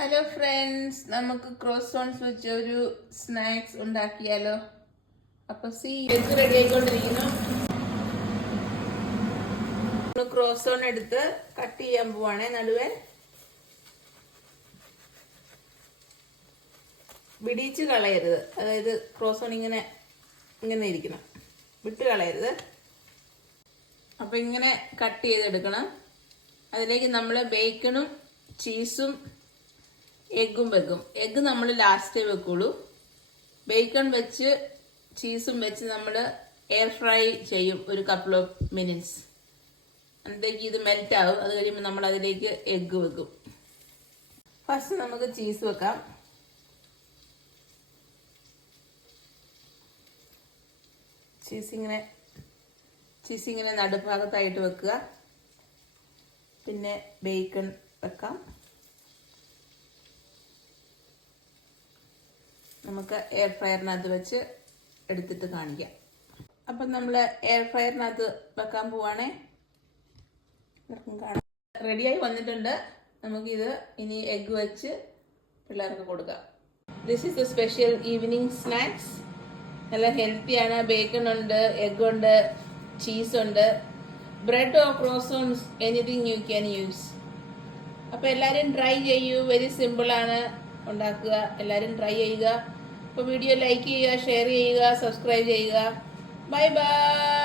Hello friends, നമുക്ക് ക്രോസോൺസ് വെച്ച് ഒരു സ്നാക്സ് ഉണ്ടാക്കിയാലോ? അപ്പൊ എഗ് റെഡി ആയിക്കൊണ്ടിരിക്കുന്നു. ക്രോസോൺ എടുത്ത് കട്ട് ചെയ്യാൻ പോവാണേ. നടുവേ വിടിയിച്ച് കളയരുത്, അതായത് ക്രോസോൺ ഇങ്ങനെ ഇങ്ങനെ ഇരിക്കണം, വിട്ട് കളയരുത്. അപ്പൊ ഇങ്ങനെ കട്ട് ചെയ്തെടുക്കണം. അതിലേക്ക് നമ്മൾ ബേക്കണും ചീസും എഗ്ഗും വെക്കും. എഗ്ഗ് നമ്മൾ ലാസ്റ്റേ വെക്കുള്ളൂ. ബേക്കൺ വെച്ച് ചീസും വെച്ച് നമ്മൾ എയർ ഫ്രൈ ചെയ്യും ഒരു കപ്പിൾ ഓഫ് മിനിറ്റ്സ്. അതിലേക്ക് ഇത് മെൽറ്റ് ആവും. അത് കഴിയുമ്പോൾ നമ്മൾ അതിലേക്ക് എഗ്ഗ് വെക്കും. ഫസ്റ്റ് നമുക്ക് ചീസ് വെക്കാം. ചീസ് ഇങ്ങനെ നടുഭാഗത്തായിട്ട് വെക്കുക. പിന്നെ ബേക്കൺ വെക്കാം. നമുക്ക് എയർ ഫ്രയറിനകത്ത് വെച്ച് എടുത്തിട്ട് കാണിക്കാം. അപ്പം നമ്മൾ എയർ ഫ്രയറിനകത്ത് വെക്കാൻ പോവാണേ. കാണാം, റെഡിയായി വന്നിട്ടുണ്ട്. നമുക്കിത് ഇനി എഗ്ഗ് വെച്ച് പിള്ളേർക്ക് കൊടുക്കാം. This is a special evening snacks. നല്ല ഹെൽത്തിയാണ്. ബേക്കൺ ഉണ്ട്, എഗ്ഗ് ഉണ്ട്, ചീസ് ഉണ്ട്, bread or croissants, anything you can use. അപ്പോൾ എല്ലാവരും ട്രൈ ചെയ്യൂ. വെരി സിമ്പിളാണ് ഉണ്ടാക്കുക. എല്ലാവരും ട്രൈ ചെയ്യുക. അപ്പോൾ വീഡിയോ ലൈക്ക് ചെയ്യുക, ഷെയർ ചെയ്യുക, സബ്സ്ക്രൈബ് ചെയ്യുക. Bye bye.